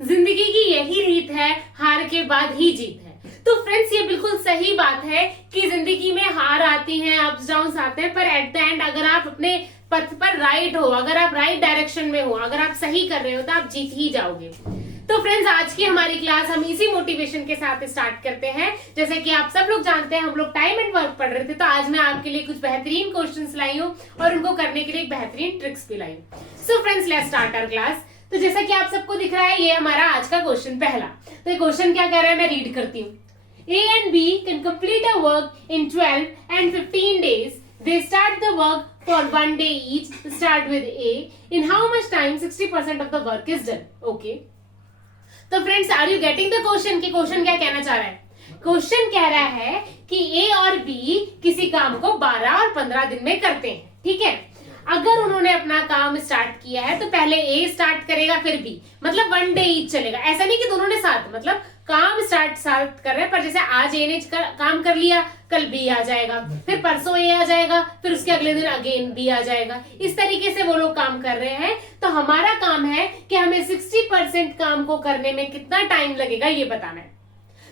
जिंदगी की यही रीत है, हार के बाद ही जीत है। तो फ्रेंड्स, ये बिल्कुल सही बात है कि जिंदगी में हार आती है, अप्स डाउन्स आते हैं, पर एट द एंड अगर आप अपने पथ पर राइट हो, अगर आप राइट डायरेक्शन में हो, अगर आप सही कर रहे हो तो आप जीत ही जाओगे। तो फ्रेंड्स, आज की हमारी क्लास हम इसी मोटिवेशन के साथ स्टार्ट करते हैं। जैसे कि आप सब लोग जानते हैं, हम लोग टाइम एंड वर्क पढ़ रहे थे, तो आज मैं आपके लिए कुछ बेहतरीन क्वेश्चंस लाई हूँ और उनको करने के लिए एक बेहतरीन ट्रिक्स भी लाई हूँ। So friends, let's start our class. तो जैसा कि आप सबको दिख रहा है, ये हमारा आज का क्वेश्चन पहला। तो ये क्वेश्चन क्या कह रहा है, मैं रीड करती हूँ। A and B can complete a work in 12 and 15 days. They start the work for 1 day each. Start with A. In how much time 60% of the work is done? Okay. तो friends, are you getting the question? कि question क्या कहना चाह रहा है? Question कह रहा है कि A और B किसी काम को 12 और 15 दिन में करते हैं, ठीक है। अगर उन्होंने अपना काम स्टार्ट किया है तो पहले ए स्टार्ट करेगा फिर बी, मतलब 1 डे ईच चलेगा। ऐसा नहीं कि दोनों ने साथ, मतलब काम स्टार्ट कर रहे हैं, पर जैसे आज ए ने काम कर लिया, कल बी आ जाएगा, फिर परसों ए आ जाएगा, फिर उसके अगले दिन अगेन बी आ जाएगा। इस तरीके से वो लोग काम कर रहे हैं। तो हमारा काम है कि हमें 60% काम को करने में कितना टाइम लगेगा ये बताना है।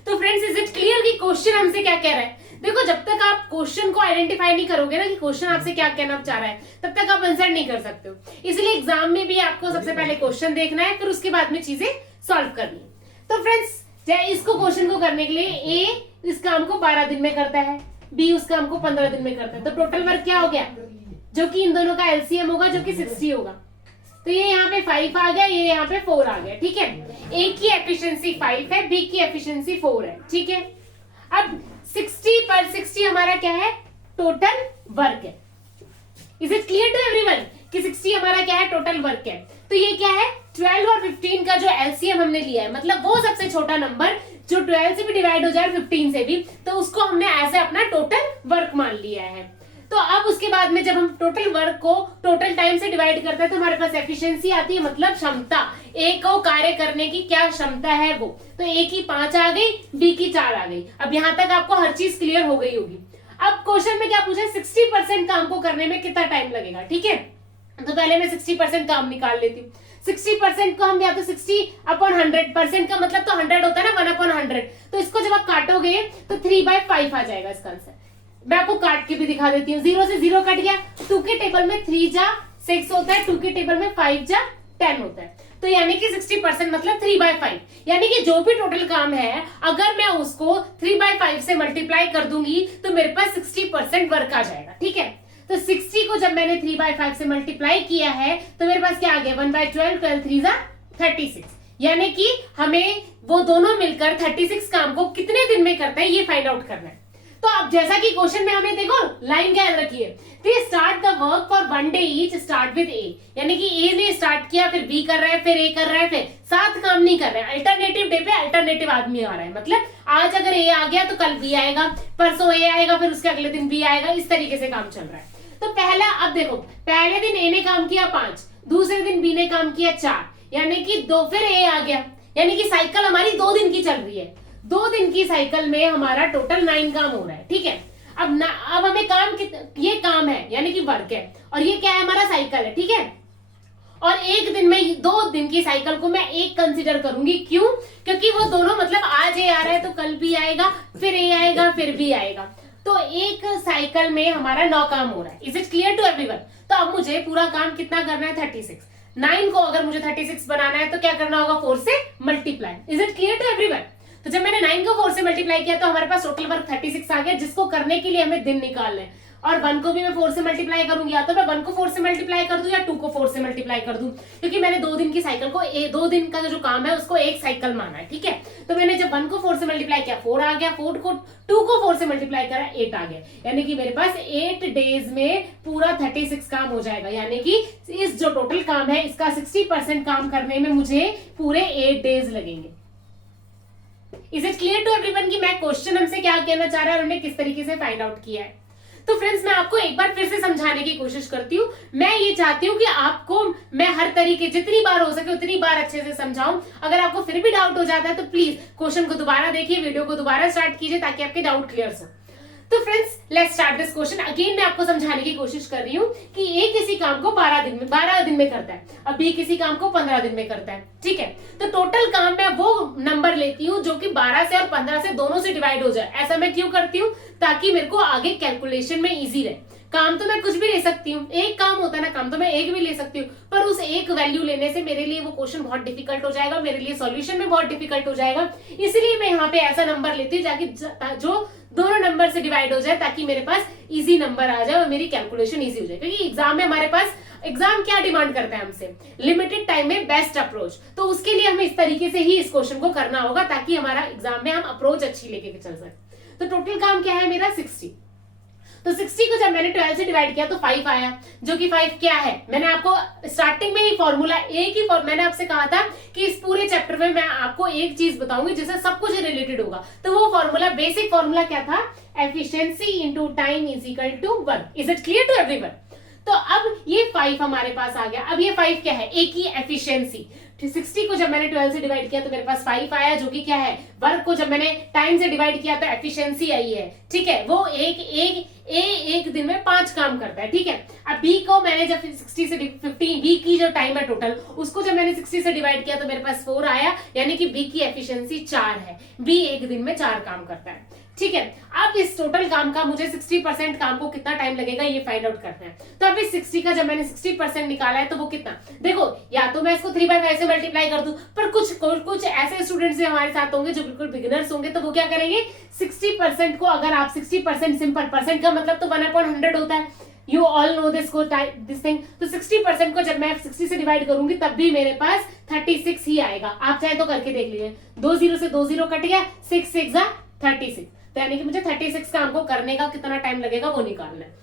तो फ्रेंड्स, इज इट क्लियर कि क्वेश्चन हमसे क्या कह रहा है? देखो, जब तक आप क्वेश्चन को आइडेंटिफाई नहीं करोगे ना कि क्वेश्चन आपसे क्या कहना चाह रहा है, तब तक आप आंसर नहीं कर सकते हो। इसलिए एग्जाम में भी आपको सबसे पहले क्वेश्चन देखना है, फिर उसके बाद में चीजें सॉल्व करनी है। तो फ्रेंड्स, इसको क्वेश्चन को करने के लिए ए इस काम को 12 दिन में करता है, बी उस काम को 15 दिन में करता है। तो टोटल वर्क क्या हो गया, जो कि इन दोनों का एलसीएम होगा, जो कि 60 होगा। तो ये यहाँ पे 5 आ गया, ये यहाँ पे 4 आ गया, ठीक है। ए की एफिशिएंसी 5 है, बी की एफिशिएंसी 4 है, ठीक है। अब 60 पर 60 हमारा क्या है, टोटल वर्क है। Is it clear to everyone कि 60 हमारा क्या है, टोटल वर्क है। तो ये क्या है, 12 और 15 का जो एलसीएम हमने लिया है, मतलब वो सबसे छोटा नंबर जो 12 से भी डिवाइड हो जाए, 15 से भी, तो उसको हमने ऐसे अपना टोटल वर्क मान लिया है। तो अब उसके बाद में जब हम टोटल वर्क को टोटल टाइम से डिवाइड करते हैं तो हमारे पास एफिशिएंसी आती है, मतलब क्षमता, ए को कार्य करने की क्या क्षमता है वो। तो ए की 5 आ गई, बी की 4 आ गई। अब यहाँ तक आपको हर चीज क्लियर हो गई होगी। अब क्वेश्चन में क्या पूछा, 60% काम को करने में कितना टाइम लगेगा, ठीक है। तो पहले मैं 60% काम निकाल लेती हूँ। 60% को हम या तो 60/100%, का मतलब तो 100 होता है ना, 1/100। तो इसको जब आप काटोगे तो 3/5 आ जाएगा इसका आंसर। मैं आपको काट के भी दिखा देती हूँ। 0 से 0 कट गया, 2 के टेबल में 3 जा 6 होता है, 2 के टेबल में 5 जा 10 होता है। तो यानी कि 60% मतलब 3/5, यानी कि जो भी टोटल काम है, अगर मैं उसको 3/5 से मल्टीप्लाई कर दूंगी तो मेरे पास 60% वर्क आ जाएगा, ठीक है। तो 60 को जब मैंने 3/5 से मल्टीप्लाई किया है तो मेरे पास क्या आ गया, 1/12, 12 3 जा 36, यानी कि हमें वो दोनों मिलकर 36 काम को कितने दिन में करते हैं ये फाइंड आउट करना है। तो अब जैसा कि क्वेश्चन में हमें देखो लाइन क्या रखी है, they start the work for 1 day each, start with A, यानी कि ए ने स्टार्ट किया, फिर बी कर रहा है, फिर ए कर रहा है, फिर साथ काम नहीं कर रहे हैं। अल्टरनेटिव डे पे अल्टरनेटिव आदमी आ रहा है, मतलब आज अगर ए आ गया तो कल बी आएगा, परसों ए आएगा, फिर उसके अगले दिन बी आएगा, इस तरीके से काम चल रहा है। तो पहला, अब देखो, पहले दिन ए ने काम किया 5, दूसरे दिन बी ने काम किया 4, यानी कि 2, फिर ए आ गया, यानी कि साइकिल हमारी 2 दिन की चल रही है। 2 दिन की साइकिल में हमारा टोटल 9 काम हो रहा है, ठीक है। अब हमें काम ये काम है, यानी कि वर्क है, और ये क्या है, हमारा साइकिल है, ठीक है। और एक दिन में 2 दिन की साइकिल को मैं एक कंसीडर करूंगी, क्यों? क्योंकि वो दोनों, मतलब आज ए आ रहा है तो कल भी आएगा, फिर ए आएगा, फिर भी आएगा। तो एक साइकिल में हमारा 9 काम हो रहा है। Is it clear to everyone? तो अब मुझे पूरा काम कितना करना है, 36। 9 को अगर मुझे 36 बनाना है तो क्या करना होगा, 4 से multiply. Is it clear to everyone? तो जब मैंने 9 को 4 से मल्टीप्लाई किया तो हमारे पास टोटल वर्क 36 आ गया, जिसको करने के लिए हमें दिन निकालने हैं। और 1 को भी मैं 4 से मल्टीप्लाई करूंगी, या तो मैं 1 को 4 से मल्टीप्लाई कर दूं या 2 को 4 से मल्टीप्लाई कर दूं, क्योंकि मैंने 2 दिन की साइकिल को 2 दिन का जो काम है उसको एक साइकिल माना है, ठीक है। तो मैंने जब 1 को 4 से मल्टीप्लाई किया 4 आ गया, 4 को 2 को 4 से मल्टीप्लाई करा 8 आ गया, यानी कि मेरे पास 8 डेज में पूरा 36 काम हो जाएगा। यानी कि इस जो टोटल काम है इसका 60% काम करने में मुझे पूरे 8 डेज लगेंगे। Is it clear to everyone कि मैं क्वेश्चन हमसे क्या कहना चाह रहा है और हमने किस तरीके से फाइंड आउट किया है? तो फ्रेंड्स, मैं आपको एक बार फिर से समझाने की कोशिश करती हूँ। मैं ये चाहती हूँ कि आपको मैं हर तरीके, जितनी बार हो सके उतनी बार अच्छे से समझाऊं। अगर आपको फिर भी डाउट हो जाता है तो प्लीज क्वेश्चन को दोबारा देखिए, वीडियो को दोबारा स्टार्ट कीजिए, ताकि आपके डाउट क्लियर हो। तो friends let's start this question again. मैं आपको समझाने की कोशिश कर रही हूँ कि ए किसी काम को 12 दिन में करता है, अब बी किसी काम को 15 दिन में करता है, ठीक है। तो टोटल काम मैं वो नंबर लेती हूँ जो कि 12 से और 15 से दोनों से डिवाइड हो जाए। ऐसा मैं क्यों करती हूँ? ताकि मेरे को आगे कैलकुलेशन में इजी रहे। काम तो मैं कुछ भी ले सकती हूँ, एक काम होता है ना, काम तो मैं एक भी ले सकती हूँ, पर उस एक वैल्यू लेने से मेरे लिए वो क्वेश्चन बहुत डिफिकल्ट हो जाएगा, मेरे लिए सॉल्यूशन में बहुत डिफिकल्ट हो जाएगा। इसलिए मैं यहाँ पे ऐसा नंबर लेती हूँ जाकि जो दोनों नंबर से डिवाइड हो जाए, ताकि मेरे पास इजी नंबर आ जाए और मेरी कैलकुलेशन इजी हो जाए। क्योंकि एग्जाम में हमारे पास एग्जाम क्या डिमांड करता है हमसे? लिमिटेड टाइम में बेस्ट अप्रोच। तो उसके लिए हमें इस तरीके से ही इस क्वेश्चन को करना होगा ताकि हमारा एग्जाम में हम अप्रोच अच्छी लेके चल सके। तो टोटल काम क्या है मेरा? 60। तो 60 को जब मैंने 12 से डिवाइड किया तो 5 आया, जो कि 5 क्या है? मैंने आपको स्टार्टिंग में ही फॉर्मूला मैंने आपसे कहा था कि इस पूरे चैप्टर में मैं आपको एक चीज बताऊंगी जिससे सब कुछ रिलेटेड होगा। तो वो फॉर्मूला, बेसिक फॉर्मूला क्या था? Efficiency into time is equal to work. Is it clear to everyone? तो अब ये 5 हमारे पास आ गया। अब ये 5 क्या है? एक ही एफिशिएंसी। 60 को जब मैंने 12 से डिवाइड किया तो मेरे पास 5 आया, जो कि क्या है? वर्क को जब मैंने टाइम से डिवाइड किया तो एफिशिएंसी आई है, ठीक है। वो एक दिन में 5 काम करता है, ठीक है। अब बी को मैंने जब 60 से 50, बी की जो टाइम है टोटल, उसको जब मैंने 60 से डिवाइड किया तो मेरे पास 4 आया, यानी कि बी की एफिशिएंसी 4 है। बी एक दिन में 4 काम करता है, ठीक है। अब इस टोटल काम का मुझे 60% काम को कितना टाइम लगेगा ये फाइंड आउट करना है। तो अब इस 60 का जब मैंने 60% निकाला है तो वो कितना? देखो, या तो मैं इसको 3/5 से मल्टीप्लाई कर दूं, पर कुछ ऐसे स्टूडेंट्स हमारे साथ होंगे जो बिल्कुल बिगिनर्स होंगे, तो वो क्या करेंगे? 60% को, अगर आप 60% सिंपल, परसेंट का मतलब तो 1/100 होता है, you all know this thing. तो 60% को जब मैं 60 से डिवाइड करूंगी तब भी मेरे पास 36 ही आएगा। आप चाहे तो करके देख लीजिए। 2 0 से 2 0 कट गया, 6 6 36, तो यानी कि मुझे 36 काम को करने का कितना टाइम लगेगा वो निकालना है।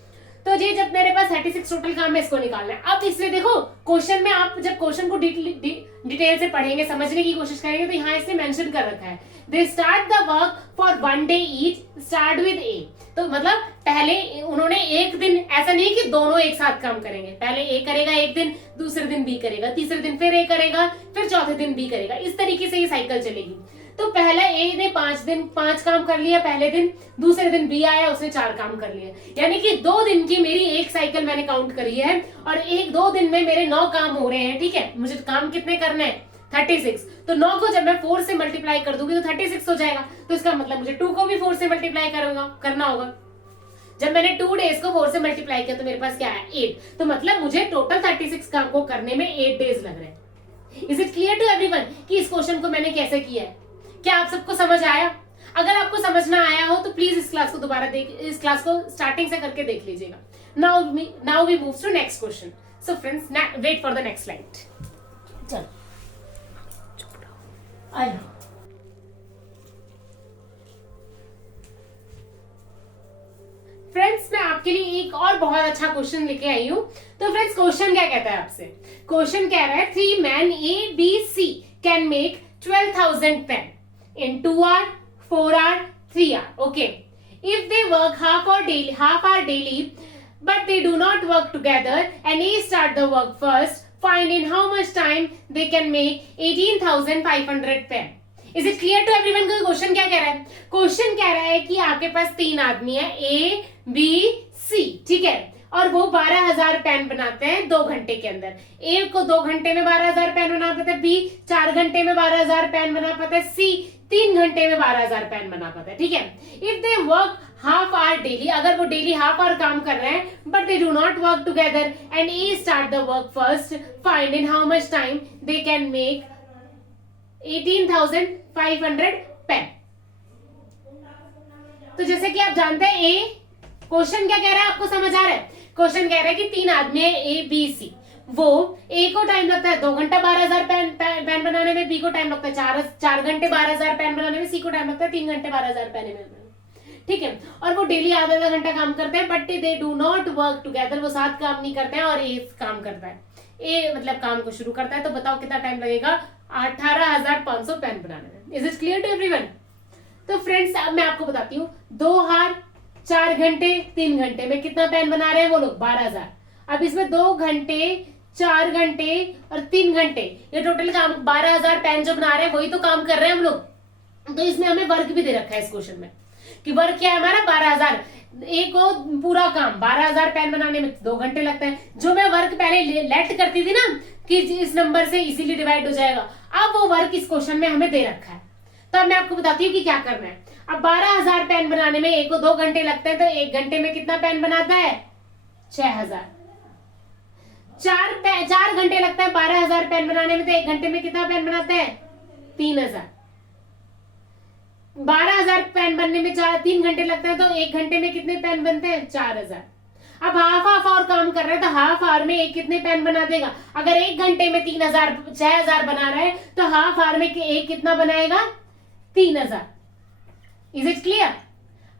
तो ये जब मेरे पास 36 टोटल काम है, इसको निकालना है। अब इसमें देखो, क्वेश्चन में आप जब क्वेश्चन को डिटेल से पढ़ेंगे, समझने की कोशिश करेंगे, तो यहाँ इसने मेंशन कर रखा है, they start the work for 1 day each, start with A. तो मतलब पहले उन्होंने एक दिन, ऐसा नहीं कि दोनों एक साथ काम करेंगे, पहले ए करेगा एक दिन, दूसरे दिन बी करेगा, तीसरे दिन फिर ए करेगा, फिर चौथे दिन बी करेगा। इस तरीके से ये साइकिल चलेगी। तो पहला ए ने 5 काम कर लिया पहले दिन, दूसरे दिन बी आया, उसने 4 काम कर लिए, यानी कि 2 दिन की मेरी एक साइकिल मैंने काउंट करी है, और 2 दिन में मेरे 9 काम हो रहे हैं, ठीक है। मुझे काम कितने करने हैं? 36। तो 9 को जब मैं 4 से मल्टीप्लाई कर दूंगी तो 36 हो जाएगा। तो इसका मतलब मुझे 2 को भी 4 से मल्टीप्लाई करना होगा। जब मैंने 2 डेज को 4 से मल्टीप्लाई किया तो मेरे पास क्या है? 8। तो मतलब मुझे टोटल 36 काम को करने में 8 डेज लग रहे हैं। Is it clear to everyone कि इस क्वेश्चन को मैंने कैसे किया है? क्या आप सबको समझ आया? अगर आपको समझना आया हो तो प्लीज इस क्लास को दोबारा इस क्लास को स्टार्टिंग से करके देख लीजिएगा। Now we move to next question. So friends, wait for the next slide. चलो आया। फ्रेंड्स, मैं आपके लिए एक और बहुत अच्छा क्वेश्चन लेके आई हूं। तो फ्रेंड्स, क्वेश्चन क्या कहता है आपसे? क्वेश्चन कह रहा है 3 men A, B, C can make 12,000 pen in 2 hours, 4 hours, 3 hours. Okay. If they work half hour daily, but they do not work together, and A start the work first, find in how much time they can make 18,500 pen. Is it clear to everyone? का question क्या कह रहा है? Question कह रहा है कि आपके पास 3 आदमी है, A, B, C, ठीक है, और वो 12,000 पेन बनाते हैं 2 घंटे के अंदर। ए को 2 घंटे में 12,000 पेन बना पाता है, बी 4 घंटे में 12,000 पेन बना पाता है, सी 3 घंटे में 12,000 पेन बना पाता है, ठीक है। If they work half hour daily, अगर वो डेली हाफ आवर काम कर रहे हैं, but they do not work together, and A start the work first, find in how much time they can make 18,500 pen. तो जैसे कि आप जानते हैं, ए क्वेश्चन क्या कह रहा है, आपको समझ आ रहा है? क्वेश्चन कह रहा है कि 3 आदमी है, ए, बी, सी। वो ए को टाइम लगता है 2 घंटा 12,000 पेन बनाने में, बी को टाइम लगता है 4 घंटे 12,000 पेन बनाने में, सी को टाइम लगता है 3 घंटे 12,000 पेन बनाने में, ठीक है। और वो डेली आधा घंटा काम करते हैं, but they do not work together, वो साथ काम नहीं करते हैं, और ए काम करता है। ए मतलब काम को शुरू करता है, तो बताओ कितना टाइम लगेगा? 18,500 पेन बनाने में। Is it clear to everyone? तो फ्रेंड्स, अब मैं आपको बताती हूँ, 2 हार 4 घंटे 3 घंटे में कितना पेन बना रहे हैं वो लोग? 12,000। अब इसमें 2 घंटे 4 घंटे और 3 घंटे, ये टोटल काम 12,000 पेन जो बना रहे हैं वही तो काम कर रहे हैं हम लोग। तो इसमें हमें वर्क भी दे रखा है इस क्वेश्चन में कि वर्क क्या है हमारा 12,000, एक को पूरा काम 12,000 पेन बनाने में 2 घंटे लगता है। जो मैं वर्क पहले लेट करती थी ना कि इस नंबर से इजीली डिवाइड हो जाएगा, अब वो वर्क इस क्वेश्चन में हमें दे रखा है। तो अब मैं आपको बताती हूँ कि क्या करना है। अब 12,000 पेन बनाने में एक को 2 घंटे लगते हैं, तो 1 घंटे में कितना पेन बनाता है 6,000। 4 घंटे लगता है 12,000 पेन बनाने में, तो 1 घंटे में कितना पेन बनाता है 3,000। 12,000 पेन बनने में 3 घंटे लगता है, तो 1 घंटे में कितने पेन बनते हैं 4,000। अब हाफ हाफ और काम कर रहे हैं, तो हाफ आवर में एक कितने पेन बना देगा। अगर 1 घंटे में 6,000 बना रहा है, तो हाफ आवर में एक कितना बनाएगा 3,000। Is it clear?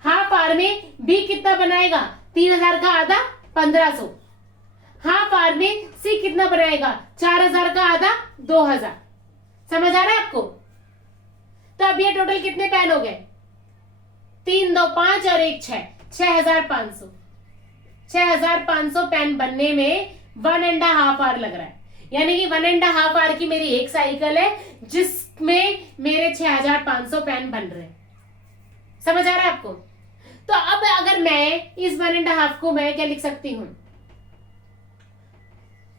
Half hour में बी कितना बनाएगा 3,000 का आधा 1,500। हाफ आवर में सी कितना बनाएगा 4,000 का आधा 2,000। समझ आ रहा है आपको? तो अब ये टोटल कितने पेन हो गए 3 2 5 और 1 6, 6,500। 6,500 पेन बनने में 1.5 आवर लग रहा है। यानी कि 1.5 आवर की मेरी एक साइकिल है जिसमें मेरे 6,500 पेन बन रहे हैं। समझ आ रहा है आपको? तो अब अगर मैं इस 1.5 को मैं क्या लिख सकती हूं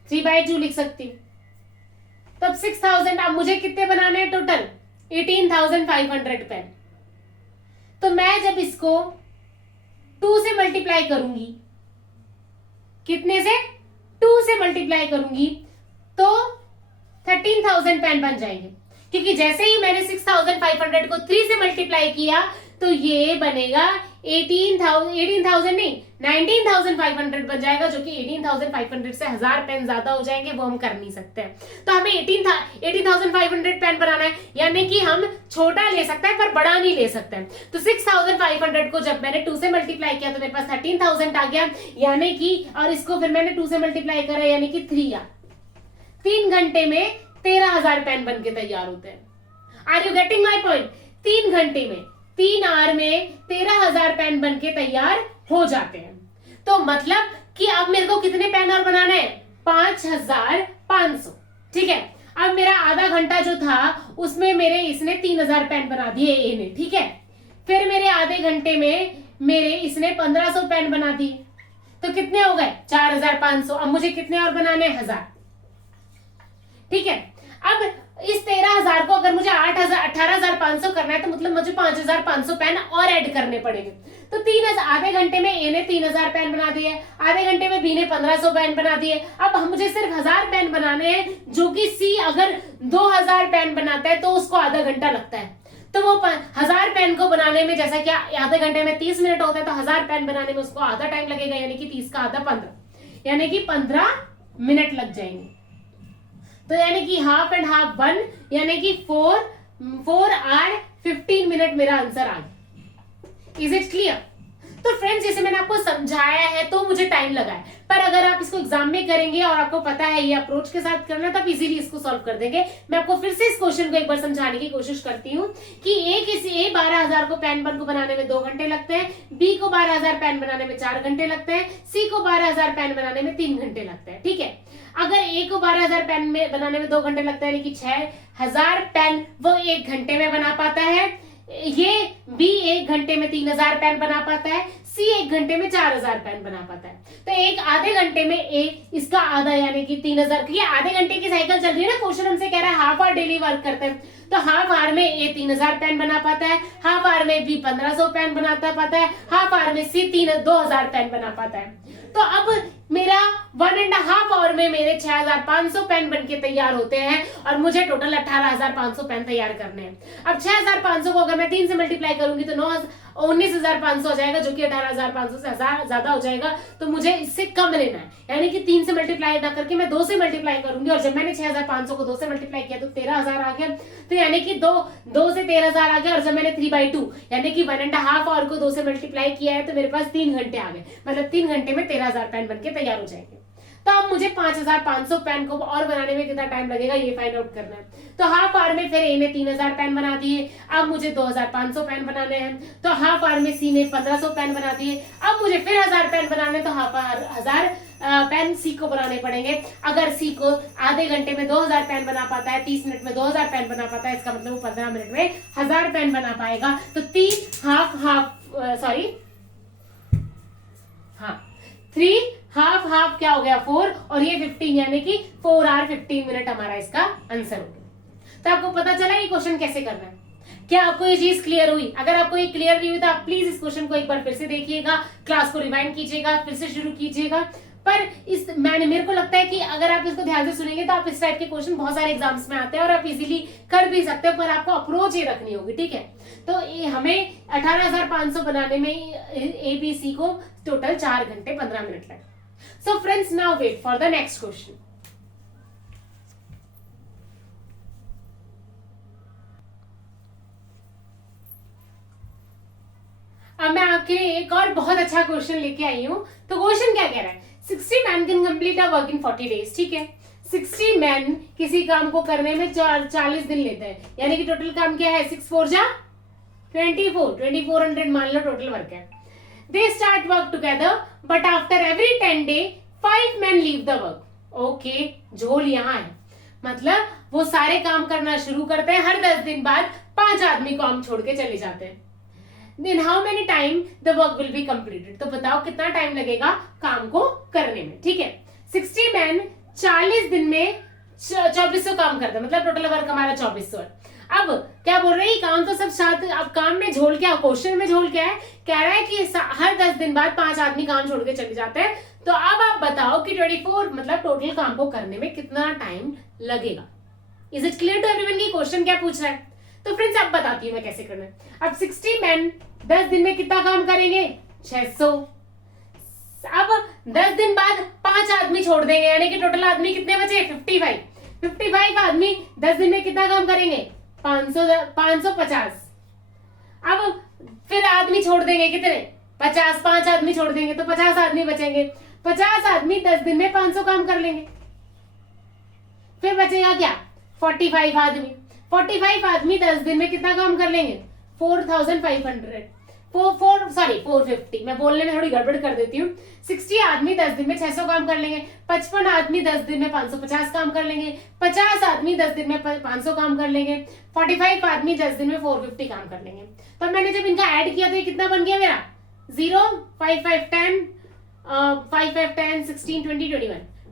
3/2 लिख सकती हूँ। तब 6,000, अब मुझे कितने बनाने हैं टोटल 18,500 पेन। तो मैं जब इसको 2 से मल्टीप्लाई करूंगी, कितने से 2 से मल्टीप्लाई करूंगी, तो 13,000 पेन बन जाएंगे। क्योंकि जैसे ही मैंने 6,500 को 3 से मल्टीप्लाई किया तो ये बनेगा 18,000 नहीं 19,500 बन जाएगा, जो कि 18,500 से 1000 पेन ज्यादा हो जाएंगे, वो हम कर नहीं सकते हैं। तो हमें 18,500 पेन बनाना है, यानी कि हम छोटा ले सकते हैं पर बड़ा नहीं ले सकते हैं। तो 6,500 को जब मैंने 2 से मल्टीप्लाई किया तो मेरे पास 13,000 आ गया, यानी कि, और इसको फिर मैंने 2 से मल्टीप्लाई करा यानी कि 3 आ। 3 घंटे में 13,000 पेन बन के तैयार होते हैं। Are you getting my point? 3 घंटे में 3 आवर में 13,000 पेन बन के तैयार हो जाते हैं। तो मतलब कि अब मेरे को कितने पेन और बनाने हैं 5,500। ठीक है, अब मेरा आधा घंटा जो था उसमें मेरे इसने 3,000 पेन बना दिए ए ने। ठीक है, फिर मेरे आधे घंटे में मेरे इसने 1,500 पेन बना दिए, तो कितने हो गए 4,500। अब मुझे कितने और बनाने 1,000। ठीक है, अब इस 13,000 को अगर मुझे 18,500 करना है तो मतलब मुझे 5,500 पेन और ऐड करने पड़ेंगे। तो 3,000 आधे घंटे में ए ने 3,000 पेन बना दिए, आधे घंटे में बी ने 1,500 पेन बना दिए। अब मुझे सिर्फ 1,000 पेन बनाने हैं, जो कि सी अगर 2,000 पेन बनाता है तो उसको आधा घंटा लगता है। तो वो 1,000 पेन को बनाने में, जैसा कि आधे घंटे में 30 मिनट होता है, तो 1,000 पेन बनाने में उसको आधा टाइम लगेगा, यानी कि 30 का आधा 15, यानी कि 15 मिनट लग जाएंगे। तो यानी कि हाफ एंड हाफ 1, यानी कि 4 आवर 15 मिनट मेरा आंसर आ गया। Is it clear? तो फ्रेंड्स, जैसे मैंने आपको समझाया है तो मुझे टाइम लगा है, पर अगर आप इसको एग्जाम में करेंगे और आपको पता है ये अप्रोच के साथ करना, तब इजीली इसको सॉल्व कर देंगे। मैं आपको फिर से इस क्वेश्चन को एक बार समझाने की कोशिश करती हूँ कि ए 12,000 को पेन बन को बनाने में 2 घंटे लगते हैं, बी को 12,000 पेन बनाने में 4 घंटे लगते हैं, सी को 12,000 पेन बनाने में 3 घंटे लगते हैं। ठीक है, अगर ए को 12,000 पेन में बनाने में 2 घंटे लगता है, यानी कि 6,000 पेन वो 1 घंटे में बना पाता है। ये बी 1 घंटे में 3,000 पेन बना पाता है, सी 1 घंटे में 4,000 पेन बना पाता है। तो एक आधे घंटे में ए इसका आधा यानी कि 3,000, ये आधे घंटे की साइकिल चल रही है ना, क्वेश्चन हमसे कह रहा है हाफ आवर डेली वर्क करते हैं, तो हाफ आवर में ए 3,000 पेन बना पाता है, हाफ आवर में बी 1,500 पेन बनाता पाता है, हाफ आवर में सी 2,000 पेन बना पाता है। तो अब मेरा 1.5 आवर में मेरे 6,500 पेन बनके तैयार होते हैं और मुझे टोटल 18,500 पेन तैयार करने हैं। अब 6,500 को अगर मैं 3 से मल्टीप्लाई करूंगी तो 19,500 हो जाएगा, जो कि 18,500 से 1,000 ज्यादा हो जाएगा। तो मुझे इससे कम लेना है, यानी कि 3 से मल्टीप्लाई ना करके मैं 2 से मल्टीप्लाई करूंगी, और जब मैंने 6,500 को 2 से मल्टीप्लाई किया तो 13,000 आ गया। तो यानी कि 2 से 13,000 आ गया, और जब मैंने 3/2 यानी कि 1.5 आवर को 2 से मल्टीप्लाई किया है तो मेरे पास 3 घंटे आ गए, मतलब 3 घंटे में 13,000 पेन बनके तैयार हो जाएंगे। तो अब मुझे 5,500 पेन को और बनाने में कितना टाइम लगेगा ये फाइंड आउट करना है। तो हाफ आवर में फिर ए ने 3,000 पेन बना दिए, अब मुझे 2,500 पेन बनाने हैं। तो हाफ आवर में सी ने 1,500 पेन बना दिए, अब मुझे फिर 1,000 पेन बनाने, तो हाफ आवर 1,000 पेन सी को बनाने पड़ेंगे। अगर सी को आधे घंटे में 2,000 पेन बना पाता है, 30 मिनट में 2,000 पेन बना पाता है, इसका मतलब वो 15 मिनट में 1,000 पेन बना पाएगा। तो 3 हाफ सॉरी, हाँ 3 हाफ हाफ क्या हो गया 4 और ये 15 यानी कि 4 आवर 15 मिनट हमारा इसका आंसर हो गया। तो आपको पता चला ये क्वेश्चन कैसे करना है। क्या आपको ये चीज क्लियर हुई? अगर आपको ये क्लियर नहीं हुई तो आप प्लीज इस क्वेश्चन को एक बार फिर से देखिएगा, क्लास को रिवाइंड कीजिएगा, फिर से शुरू कीजिएगा। पर इस मेरे को लगता है कि अगर आप इसको ध्यान से सुनेंगे तो आप इस टाइप के क्वेश्चन बहुत सारे एग्जाम्स में आते हैं और आप इजीली कर भी सकते हो, पर आपको अप्रोच ये रखनी होगी, ठीक है। तो ये हमें 18,500 बनाने में एबीसी को टोटल 4 घंटे 15 मिनट लगे। So friends, now wait for the next question. अब मैं आपके लिए एक और बहुत अच्छा क्वेश्चन लेके आई हूं। तो क्वेश्चन क्या कह रहा है? 60 man can complete a work in 40 days, ठीक है। 60 मैन किसी काम को करने में 40 दिन लेते हैं, यानी कि टोटल काम क्या है? 6 4 जा 2400 मान लो टोटल वर्क है। They start work together but after every 10 day 5 man leave the work. Okay, झोल यहाँ है, मतलब वो सारे काम करना शुरू करते हैं, हर 10 दिन बाद 5 आदमी काम छोड़ के चले जाते हैं। Then how many time the work will be completed? तो बताओ कितना टाइम लगेगा काम को करने में, ठीक है। 60 मैन 40 दिन में 2400 काम करता है, मतलब टोटल वर्क हमारा 2400 है। अब क्या बोल रहे हैं? काम तो सब साथ, अब काम में झोल क्या, क्वेश्चन में झोल क्या है? कह रहा है कि हर 10 दिन बाद 5 आदमी काम छोड़ के चले जाते हैं। तो अब आप बताओ कि 24 मतलब टोटल काम को करने में कितना टाइम लगेगा। Is it clear to everyone की क्वेश्चन क्या पूछ रहा है? तो फ्रेंड्स अब बताती हूँ मैं कैसे करना है। अब 60 मैन 10 दिन में कितना काम करेंगे? 600। अब 10 दिन बाद 5 आदमी छोड़ देंगे, यानी कि टोटल आदमी कितने बचे? 55 आदमी 10 दिन में कितना काम करेंगे? 550। अब फिर आदमी छोड़ देंगे कितने? 50। 5 आदमी छोड़ देंगे तो 50 आदमी बचेंगे। 50 आदमी 10 दिन में 500 काम कर लेंगे। फिर बचेगा क्या? 45 आदमी। 45 आदमी 10 दिन में कितना काम कर लेंगे? 4500। 450। मैं बोलने में थोड़ी गड़बड़ कर देती हूँ। 60 आदमी 10 दिन में 600 काम कर लेंगे। 55 आदमी 10 दिन में 550 काम कर लेंगे। 50 आदमी 10 दिन में 500 काम कर लेंगे। 45 आदमी 10 दिन में 450 काम कर लेंगे। तो मैंने जब इनका ऐड किया तो ये कितना बन गया मेरा? 0 5 5 10 5 5 10 16 20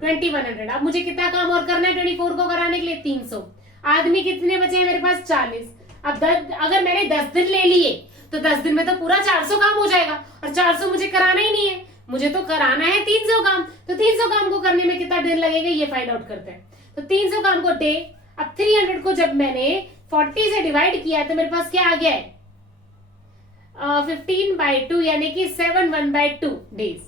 2100। अब मुझे कितना काम और करना है 24 को कराने के लिए? 300। आदमी कितने बचे हैं मेरे पास? 40। अब अगर मैंने 10 दिन ले लिए तो 10 दिन में तो पूरा 400 काम हो जाएगा, और 400 मुझे कराना ही नहीं है, मुझे तो कराना है 300 काम। तो 300 काम को करने में कितना दिन लगेगा ये फाइंड आउट करते हैं। तो 300 काम को डे, अब 300 को जब मैंने 40 से डिवाइड किया तो मेरे पास क्या आ गया है? 15/2 यानी कि 7/1/2 डेज।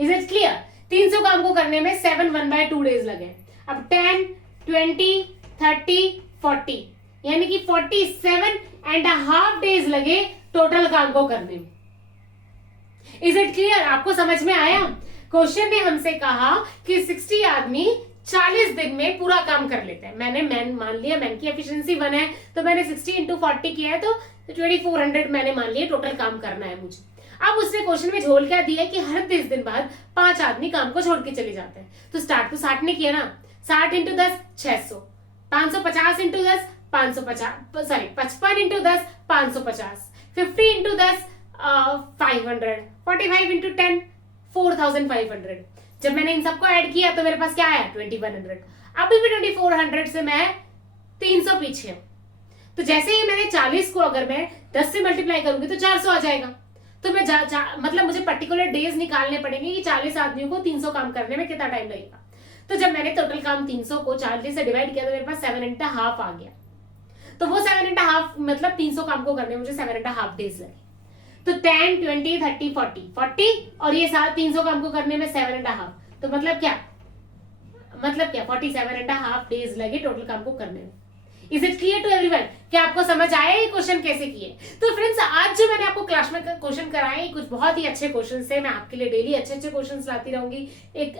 Is it clear? 300 काम को करने में 7/1/2 डेज लगे। अब 10 20 30 40 यानी कि 47.5 डेज लगे टोटल काम को करने में। Is it clear? आपको समझ में आया? क्वेश्चन ने हमसे कहा कि 60 आदमी 40 दिन में पूरा काम कर लेते हैं। मैंने मैन मान लिया, मैन की एफिशिएंसी 1 है, तो मैंने 60 × 40 किया है, तो 2400 मैंने मान लिया टोटल काम करना है मुझे। अब उसने क्वेश्चन में झोल क्या दिया कि हर 10 दिन बाद 5 आदमी काम को छोड़ के चले जाते हैं। तो स्टार्ट तो 60 ने किया ना, 60 × 10 600, 550 × 10 550, सॉरी 55 × 10 550, 50 × 10 500, 45 × 10 4500। जब मैंने इन सबको ऐड किया तो मेरे पास क्या आया? 2100। अभी भी 2400 से मैं 300 पीछे हूं। तो जैसे ही मैंने 40 को अगर मैं 10 से मल्टीप्लाई करूंगी तो 400 आ जाएगा। तो मैं मतलब मुझे पर्टिकुलर डेज निकालने पड़ेंगे कि 40 आदमियों को 300 काम करने में कितना टाइम लगेगा। तो जब मैंने टोटल काम 300 को 40 से डिवाइड किया तो मेरे पास 7.5 आ गया। तो वो 7.5 मतलब 300 काम को करने में मुझे 7.5 डेज लगे। तो 10 20 30 40 और ये 300 काम को करने में 7.5, तो मतलब क्या 47.5 डेज लगे टोटल काम को करने में। Is it clear to everyone? क्या आपको समझ आया ये क्वेश्चन कैसे किए? तो फ्रेंड्स, आज जो मैंने आपको क्लास में क्वेश्चन कराए कुछ बहुत ही अच्छे क्वेश्चन है। मैं आपके लिए डेली अच्छे अच्छे क्वेश्चन लाती रहूंगी, एक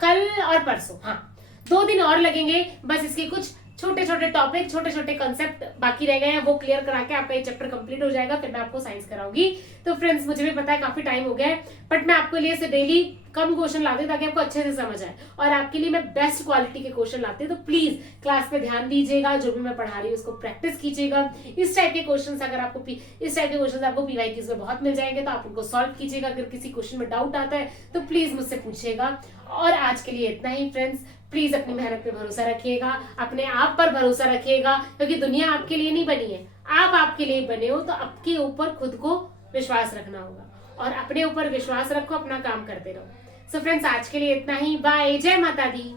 कल और परसों, हाँ 2 दिन और लगेंगे बस इसके कुछ छोटे छोटे टॉपिक, छोटे छोटे कंसेप्ट बाकी रह गए हैं, वो क्लियर करा के आपका ये चैप्टर कंप्लीट हो जाएगा, फिर मैं आपको साइंस कराऊंगी। तो फ्रेंड्स मुझे भी पता है काफी टाइम हो गया है, बट मैं आपके लिए डेली कम क्वेश्चन लाती हूँ ताकि आपको अच्छे से समझ आए, और आपके लिए मैं बेस्ट क्वालिटी के क्वेश्चन लाती हूँ। तो प्लीज क्लास पे ध्यान दीजिएगा, जो भी मैं पढ़ा रही हूँ उसको प्रैक्टिस कीजिएगा। इस टाइप के क्वेश्चन अगर आपको पीवाईक्यूज में बहुत मिल जाएंगे, तो आप उनको सॉल्व कीजिएगा। अगर किसी क्वेश्चन में डाउट आता है तो प्लीज मुझसे पूछिएगा। और आज के लिए इतना ही फ्रेंड्स, प्लीज अपनी मेहनत पे भरोसा रखिएगा, अपने आप पर भरोसा रखिएगा, क्योंकि दुनिया आपके लिए नहीं बनी है, आप आपके लिए बने हो। तो आपके ऊपर खुद को विश्वास रखना होगा, और अपने ऊपर विश्वास रखो, अपना काम करते रहो। सो फ्रेंड्स आज के लिए इतना ही, बाय, जय माता दी।